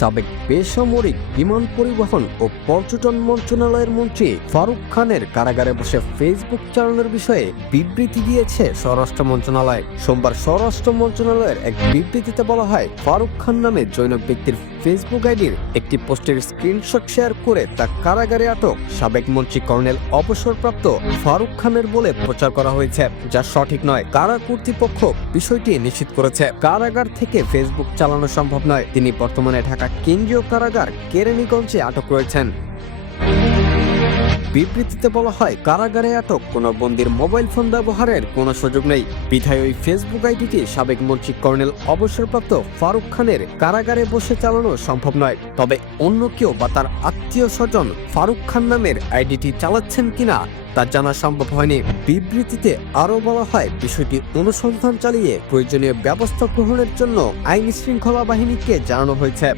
সাবেক বেসামরিক বিমান পরিবহন ও পর্যটন মন্ত্রণালয়ের মন্ত্রী ফারুক খানের কারাগারে বসে ফেসবুক চালানোর বিষয়ে বিবৃতি দিয়েছে স্বরাষ্ট্র মন্ত্রণালয়। সোমবার স্বরাষ্ট্র মন্ত্রণালয়ের এক বিবৃতিতে বলা হয়, ফারুক খান নামে জৈনক ব্যক্তির ফেসবুক আইডির একটি পোস্টের স্ক্রিনশট শেয়ার করে তা কারাগারে আটক। সাবেক মন্ত্রী কর্নেল অবসরপ্রাপ্ত ফারুক খানের বলে প্রচার করা হয়েছে, যা সঠিক নয়। কারা কর্তৃপক্ষ বিষয়টি নিশ্চিত করেছে। কারাগার থেকে ফেসবুক চালানো সম্ভব নয়। তিনি বর্তমানে ঢাকা কেন্দ্রীয় কারাগার কেরানীগঞ্জে আটক রয়েছেন। বিবৃতিতে বলা হয়, কারাগারে আটক কোনো বন্দির মোবাইল ফোন ব্যবহারের কোনো সুযোগ নেই। বিধায় ওই ফেসবুক আইডিটি সাবেক মন্ত্রী কর্নেল অবসরপ্রাপ্ত ফারুক খানের কারাগারে বসে চালানো সম্ভব নয়। তবে অন্য কেউ বা তার আত্মীয় স্বজন ফারুক খান নামের আইডিটি চালাচ্ছেন কিনা তা জানা সম্ভব হয়নি। বিবৃতিতে আরও বলা হয়, বিষয়টি অনুসন্ধান চালিয়ে প্রয়োজনীয় ব্যবস্থা গ্রহণের জন্য আইন শৃঙ্খলা বাহিনীকে জানানো হয়েছে।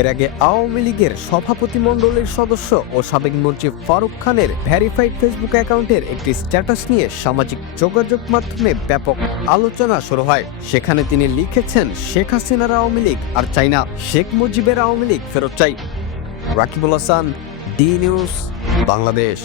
এর আগে আওয়ামী লীগের সভাপতি মণ্ডলীর সদস্য ও সাবেক মন্ত্রী ফারুক খানের ভ্যারিফাইড ফেসবুক অ্যাকাউন্টের একটি স্ট্যাটাস নিয়ে সামাজিক যোগাযোগ মাধ্যমে ব্যাপক আলোচনা শুরু হয়। সেখানে তিনি লিখেছেন, শেখ হাসিনার আওয়ামী লীগ আর চাই না, শেখ মুজিবের আওয়ামী লীগ ফেরত চাই। Rakibul Hasan, D news, Bangladesh.